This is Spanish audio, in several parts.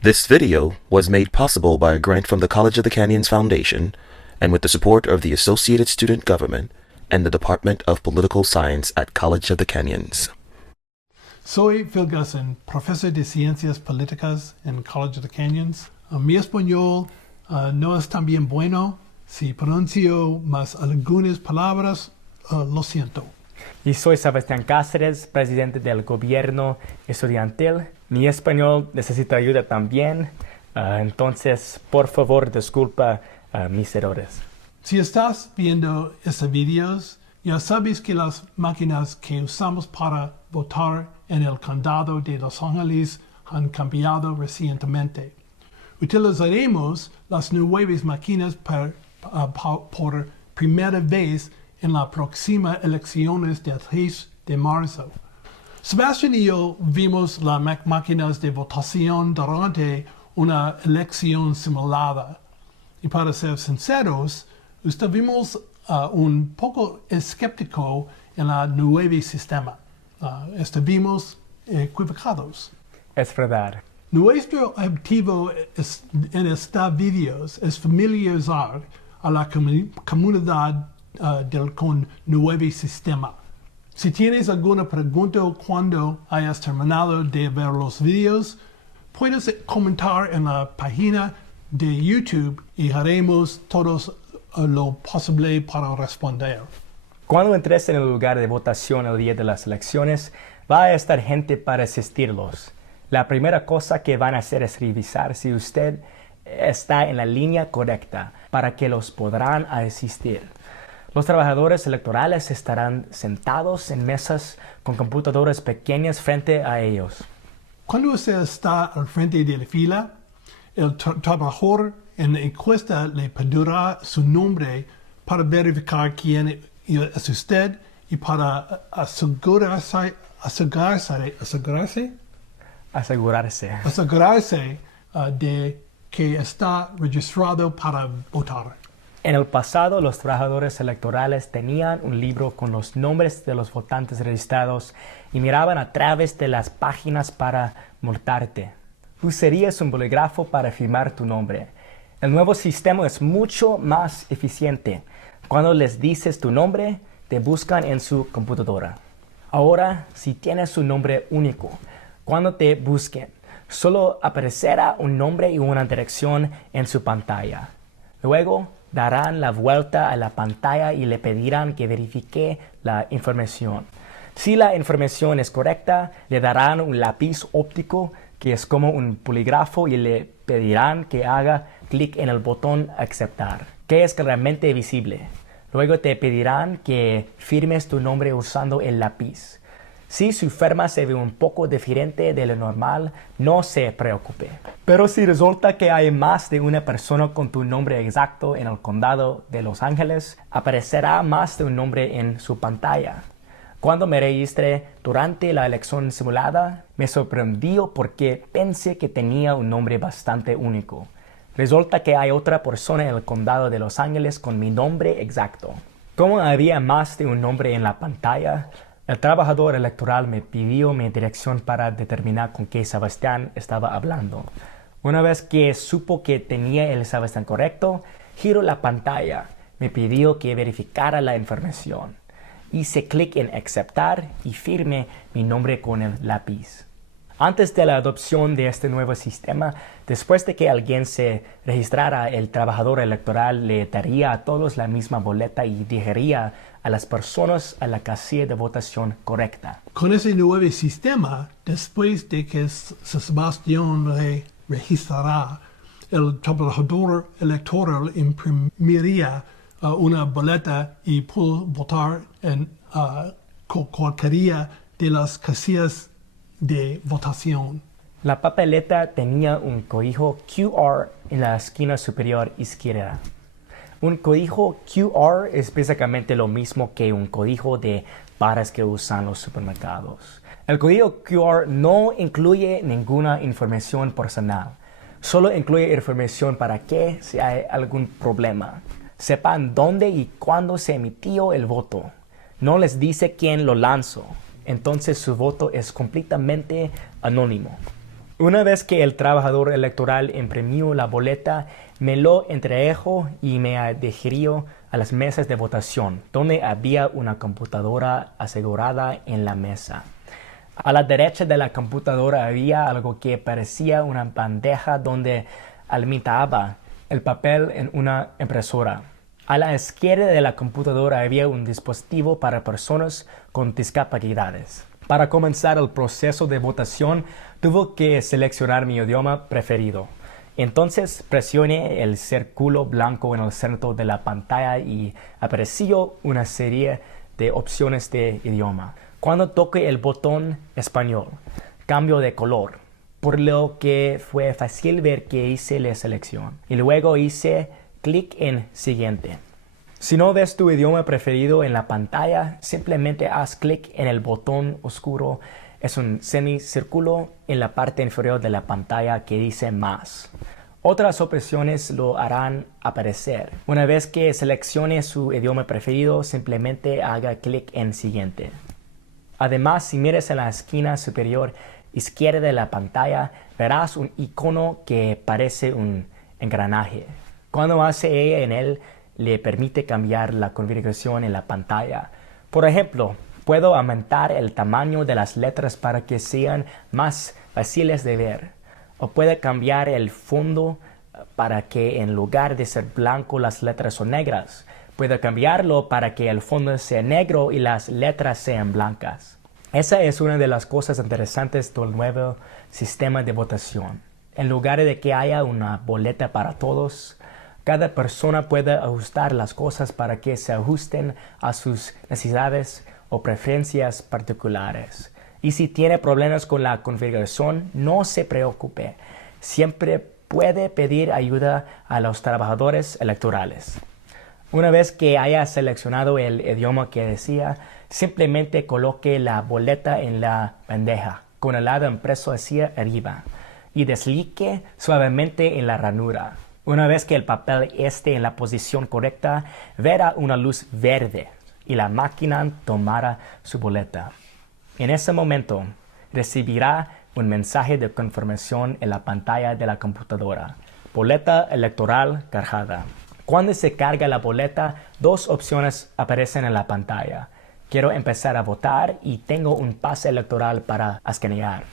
This video was made possible by a grant from the College of the Canyons Foundation and with the support of the Associated Student Government and the Department of Political Science at College of the Canyons. Soy Phil Gusson, profesor de Ciencias Políticas en College of the Canyons. Mi español no es tan bien bueno. Si pronuncio más algunas palabras, lo siento. Y soy Sebastián Cáceres, presidente del gobierno estudiantil. Mi español necesita ayuda también, entonces por favor disculpa mis errores. Si estás viendo estos videos, ya sabes que las máquinas que usamos para votar en el condado de Los Ángeles han cambiado recientemente. Utilizaremos las nuevas máquinas por primera vez en las próximas elecciones del 3 de marzo. Sebastián y yo vimos las máquinas de votación durante una elección simulada. Y para ser sinceros, estuvimos un poco escépticos en el nuevo sistema. Estuvimos equivocados. Es verdad. Nuestro objetivo en estos videos es familiarizar a la comunidad con nuevo sistema. Si tienes alguna pregunta cuando hayas terminado de ver los videos, puedes comentar en la página de YouTube y haremos todo lo posible para responder. Cuando entres en el lugar de votación el día de las elecciones, va a estar gente para asistirlos. La primera cosa que van a hacer es revisar si usted está en la línea correcta para que los podrán asistir. Los trabajadores electorales estarán sentados en mesas con computadoras pequeñas frente a ellos. Cuando usted está al frente de la fila, el trabajador en la encuesta le pedirá su nombre para verificar quién es usted y para asegurarse de que está registrado para votar. En el pasado, los trabajadores electorales tenían un libro con los nombres de los votantes registrados y miraban a través de las páginas para multarte. Usarías un bolígrafo para firmar tu nombre. El nuevo sistema es mucho más eficiente. Cuando les dices tu nombre, te buscan en su computadora. Ahora, si tienes un nombre único, cuando te busquen, solo aparecerá un nombre y una dirección en su pantalla. Luego, darán la vuelta a la pantalla y le pedirán que verifique la información. Si la información es correcta, le darán un lápiz óptico que es como un bolígrafo y le pedirán que haga clic en el botón aceptar, que es claramente visible. Luego te pedirán que firmes tu nombre usando el lápiz. Si su firma se ve un poco diferente de lo normal, no se preocupe. Pero si resulta que hay más de una persona con tu nombre exacto en el condado de Los Ángeles, aparecerá más de un nombre en su pantalla. Cuando me registré durante la elección simulada, me sorprendió porque pensé que tenía un nombre bastante único. Resulta que hay otra persona en el condado de Los Ángeles con mi nombre exacto. Como había más de un nombre en la pantalla, el trabajador electoral me pidió mi dirección para determinar con qué Sebastián estaba hablando. Una vez que supo que tenía el Sebastián correcto, giró la pantalla. Me pidió que verificara la información. Hice clic en aceptar y firmé mi nombre con el lápiz. Antes de la adopción de este nuevo sistema, después de que alguien se registrara, el trabajador electoral le daría a todos la misma boleta y dirigiría a las personas a la casilla de votación correcta. Con ese nuevo sistema, después de que Sebastián le registrará, el trabajador electoral imprimiría una boleta y puede votar en cualquiera de las casillas de votación. La papeleta tenía un código QR en la esquina superior izquierda. Un código QR es básicamente lo mismo que un código de barras que usan los supermercados. El código QR no incluye ninguna información personal. Solo incluye información para que, si hay algún problema, sepan dónde y cuándo se emitió el voto. No les dice quién lo lanzó. Entonces su voto es completamente anónimo. Una vez que el trabajador electoral imprimió la boleta, me lo entregó y me dirigió a las mesas de votación, donde había una computadora asegurada en la mesa. A la derecha de la computadora había algo que parecía una bandeja donde almacenaba el papel en una impresora. A la izquierda de la computadora había un dispositivo para personas con discapacidades. Para comenzar el proceso de votación, tuve que seleccionar mi idioma preferido. Entonces presioné el círculo blanco en el centro de la pantalla y apareció una serie de opciones de idioma. Cuando toqué el botón español, cambio de color, por lo que fue fácil ver que hice la selección. Y luego hice clic en siguiente. Si no ves tu idioma preferido en la pantalla, simplemente haz clic en el botón oscuro. Es un semicírculo en la parte inferior de la pantalla que dice más. Otras opciones lo harán aparecer. Una vez que seleccione su idioma preferido, simplemente haga clic en siguiente. Además, si miras en la esquina superior izquierda de la pantalla, verás un icono que parece un engranaje. Cuando hace en él, le permite cambiar la configuración en la pantalla. Por ejemplo, puedo aumentar el tamaño de las letras para que sean más fáciles de ver. O puede cambiar el fondo para que en lugar de ser blanco las letras son negras. Puede cambiarlo para que el fondo sea negro y las letras sean blancas. Esa es una de las cosas interesantes del nuevo sistema de votación. En lugar de que haya una boleta para todos, cada persona puede ajustar las cosas para que se ajusten a sus necesidades o preferencias particulares. Y si tiene problemas con la configuración, no se preocupe. Siempre puede pedir ayuda a los trabajadores electorales. Una vez que haya seleccionado el idioma que desea, simplemente coloque la boleta en la bandeja con el lado impreso hacia arriba y deslice suavemente en la ranura. Una vez que el papel esté en la posición correcta, verá una luz verde y la máquina tomará su boleta. En ese momento, recibirá un mensaje de confirmación en la pantalla de la computadora. Boleta electoral cargada. Cuando se carga la boleta, dos opciones aparecen en la pantalla. Quiero empezar a votar y tengo un pase electoral para escanear.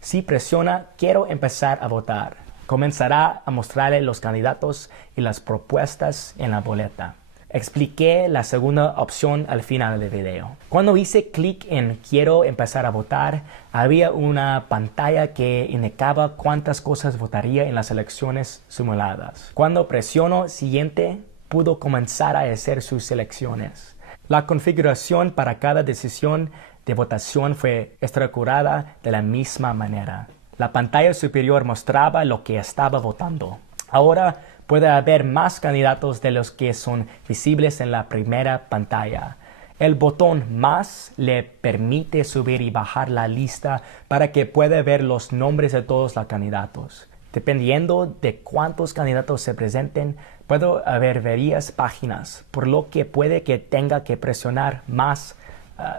Si presiona Quiero empezar a votar, comenzará a mostrarle los candidatos y las propuestas en la boleta. Expliqué la segunda opción al final del video. Cuando hice clic en Quiero empezar a votar, había una pantalla que indicaba cuántas cosas votaría en las elecciones simuladas. Cuando presiono Siguiente, pudo comenzar a hacer sus selecciones. La configuración para cada decisión de votación fue estructurada de la misma manera. La pantalla superior mostraba lo que estaba votando. Ahora puede haber más candidatos de los que son visibles en la primera pantalla. El botón Más le permite subir y bajar la lista para que pueda ver los nombres de todos los candidatos. Dependiendo de cuántos candidatos se presenten, puede haber varias páginas, por lo que puede que tenga que presionar más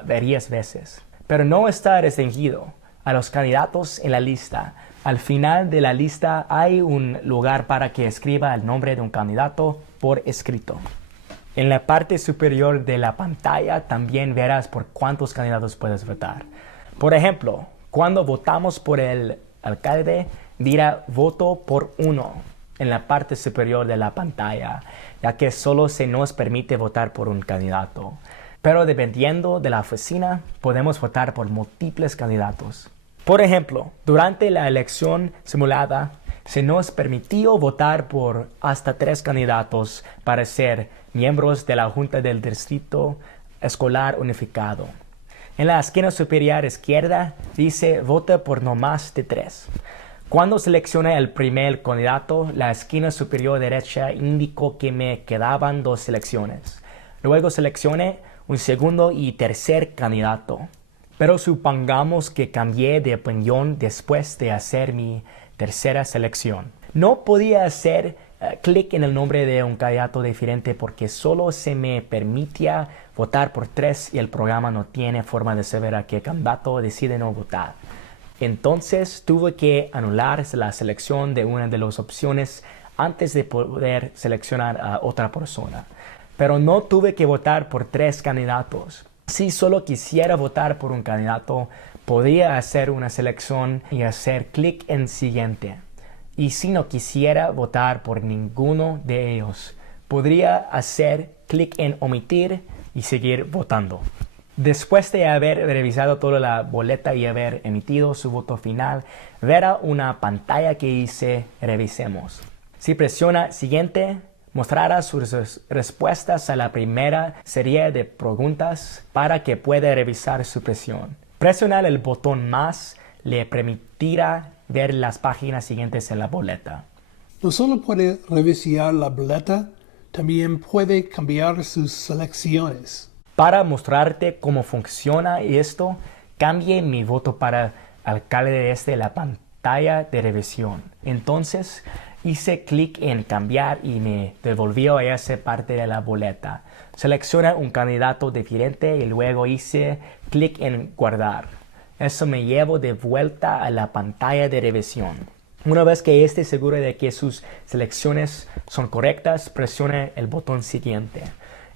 varias veces. Pero no está restringido a los candidatos en la lista. Al final de la lista hay un lugar para que escriba el nombre de un candidato por escrito. En la parte superior de la pantalla también verás por cuántos candidatos puedes votar. Por ejemplo, cuando votamos por el alcalde, dirá voto por uno en la parte superior de la pantalla, ya que solo se nos permite votar por un candidato. Pero dependiendo de la oficina, podemos votar por múltiples candidatos. Por ejemplo, durante la elección simulada, se nos permitió votar por hasta 3 candidatos para ser miembros de la Junta del Distrito Escolar Unificado. En la esquina superior izquierda dice vota por no más de 3. Cuando seleccione el primer candidato, la esquina superior derecha indicó que me quedaban 2 selecciones. Luego seleccione un segundo y tercer candidato. Pero supongamos que cambié de opinión después de hacer mi tercera selección. No podía hacer clic en el nombre de un candidato diferente porque solo se me permitía votar por 3 y el programa no tiene forma de saber a qué candidato decide no votar. Entonces tuve que anular la selección de una de las opciones antes de poder seleccionar a otra persona. Pero no tuve que votar por 3 candidatos. Si solo quisiera votar por un candidato, podría hacer una selección y hacer clic en siguiente. Y si no quisiera votar por ninguno de ellos, podría hacer clic en omitir y seguir votando. Después de haber revisado toda la boleta y haber emitido su voto final, verá una pantalla que dice Revisemos. Si presiona Siguiente, mostrará sus respuestas a la primera serie de preguntas para que pueda revisar su presión. Presionar el botón Más le permitirá ver las páginas siguientes en la boleta. No solo puede revisar la boleta, también puede cambiar sus selecciones. Para mostrarte cómo funciona esto, cambie mi voto para alcalde desde la pantalla de revisión. Entonces hice clic en cambiar y me devolvió a esa parte de la boleta. Selecciona un candidato diferente y luego hice clic en guardar. Eso me llevó de vuelta a la pantalla de revisión. Una vez que esté seguro de que sus selecciones son correctas, presione el botón siguiente.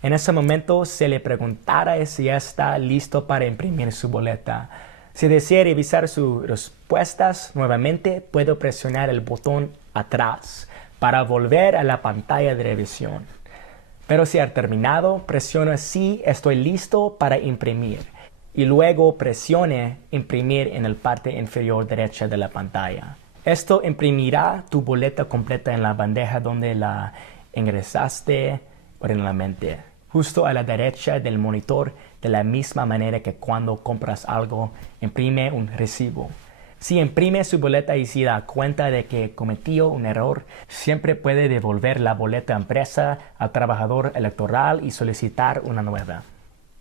En ese momento se le preguntará si ya está listo para imprimir su boleta. Si desea revisar sus respuestas nuevamente, puede presionar el botón atrás para volver a la pantalla de revisión. Pero si ha terminado, presione sí, estoy listo para imprimir. Y luego presione imprimir en la parte inferior derecha de la pantalla. Esto imprimirá tu boleta completa en la bandeja donde la ingresaste originalmente, justo a la derecha del monitor, de la misma manera que cuando compras algo, imprime un recibo. Si imprime su boleta y se da cuenta de que cometió un error, siempre puede devolver la boleta impresa al trabajador electoral y solicitar una nueva.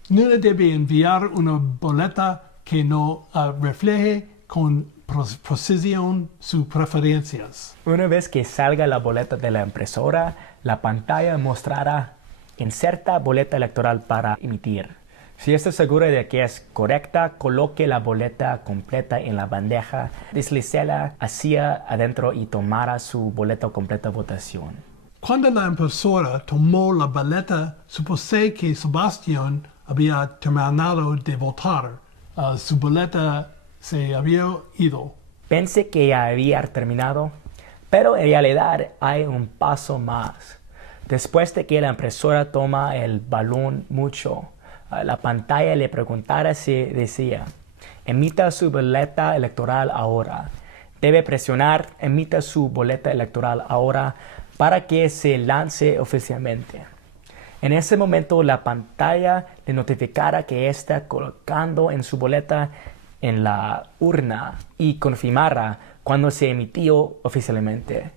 No le debe enviar una boleta que no refleje con precisión sus preferencias. Una vez que salga la boleta de la impresora, la pantalla mostrará Inserta boleta electoral para emitir. Si está seguro de que es correcta, coloque la boleta completa en la bandeja, deslícela hacia adentro y tomará su boleta completa de votación. Cuando la impresora tomó la boleta, supuse que Sebastián había terminado de votar. Su boleta se había ido. Pensé que ya había terminado, pero en realidad hay un paso más. Después de que la impresora toma el balón mucho, la pantalla le preguntará si decía, emita su boleta electoral ahora. Debe presionar, emita su boleta electoral ahora para que se lance oficialmente. En ese momento la pantalla le notificará que está colocando en su boleta en la urna y confirmará cuando se emitió oficialmente.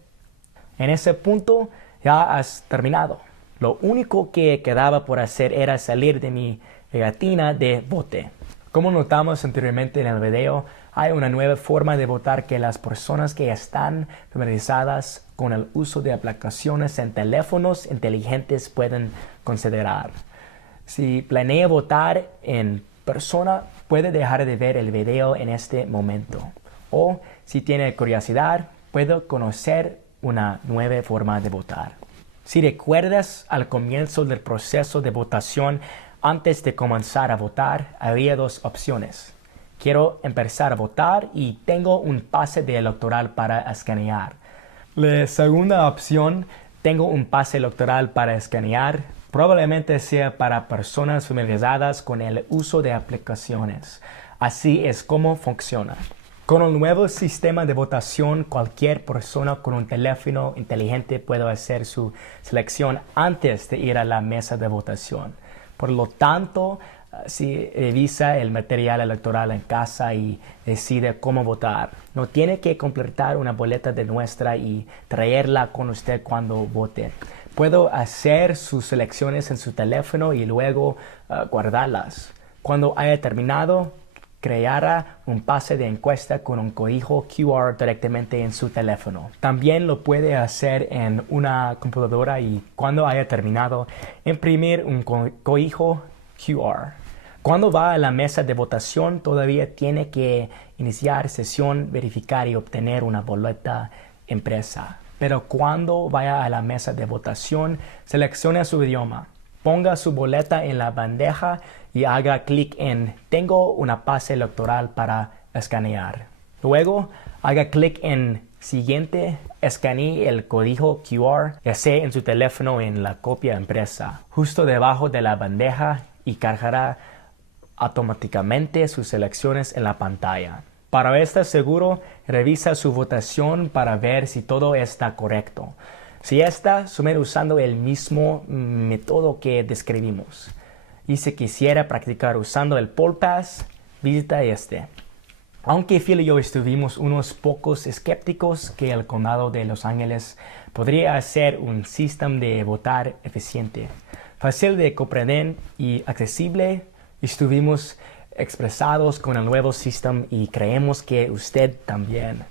En ese punto ya has terminado. Lo único que quedaba por hacer era salir de mi pegatina de vote. Como notamos anteriormente en el video, hay una nueva forma de votar que las personas que están familiarizadas con el uso de aplicaciones en teléfonos inteligentes pueden considerar. Si planea votar en persona, puede dejar de ver el video en este momento. O si tiene curiosidad, puede conocer una nueva forma de votar. Si recuerdas, al comienzo del proceso de votación, antes de comenzar a votar, había 2 opciones. Quiero empezar a votar y tengo un pase de electoral para escanear. La segunda opción, tengo un pase electoral para escanear, probablemente sea para personas familiarizadas con el uso de aplicaciones. Así es como funciona. Con el nuevo sistema de votación, cualquier persona con un teléfono inteligente puede hacer su selección antes de ir a la mesa de votación. Por lo tanto, si revisa el material electoral en casa y decide cómo votar, no tiene que completar una boleta de muestra y traerla con usted cuando vote. Puede hacer sus selecciones en su teléfono y luego guardarlas. Cuando haya terminado, creará un pase de encuesta con un código QR directamente en su teléfono. También lo puede hacer en una computadora y cuando haya terminado, imprimir un código QR. Cuando va a la mesa de votación, todavía tiene que iniciar sesión, verificar y obtener una boleta impresa. Pero cuando vaya a la mesa de votación, seleccione su idioma. Ponga su boleta en la bandeja y haga clic en Tengo una pase electoral para escanear. Luego, haga clic en Siguiente, escanee el código QR, ya sea en su teléfono o en la copia impresa, justo debajo de la bandeja y cargará automáticamente sus selecciones en la pantalla. Para estar seguro, revisa su votación para ver si todo está correcto. Si está, somete usando el mismo método que describimos. Y si quisiera practicar usando el Poll Pass, visita este. Aunque Phil y yo estuvimos unos pocos escépticos que el condado de Los Ángeles podría ser un sistema de votar eficiente, fácil de comprender y accesible, estuvimos expresados con el nuevo sistema y creemos que usted también.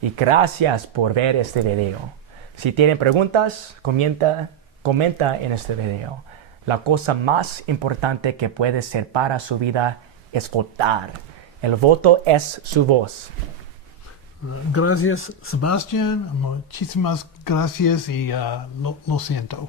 Y gracias por ver este video. Si tienen preguntas, comenta en este video. La cosa más importante que puede ser para su vida es votar. El voto es su voz. Gracias, Sebastián. Muchísimas gracias y lo siento.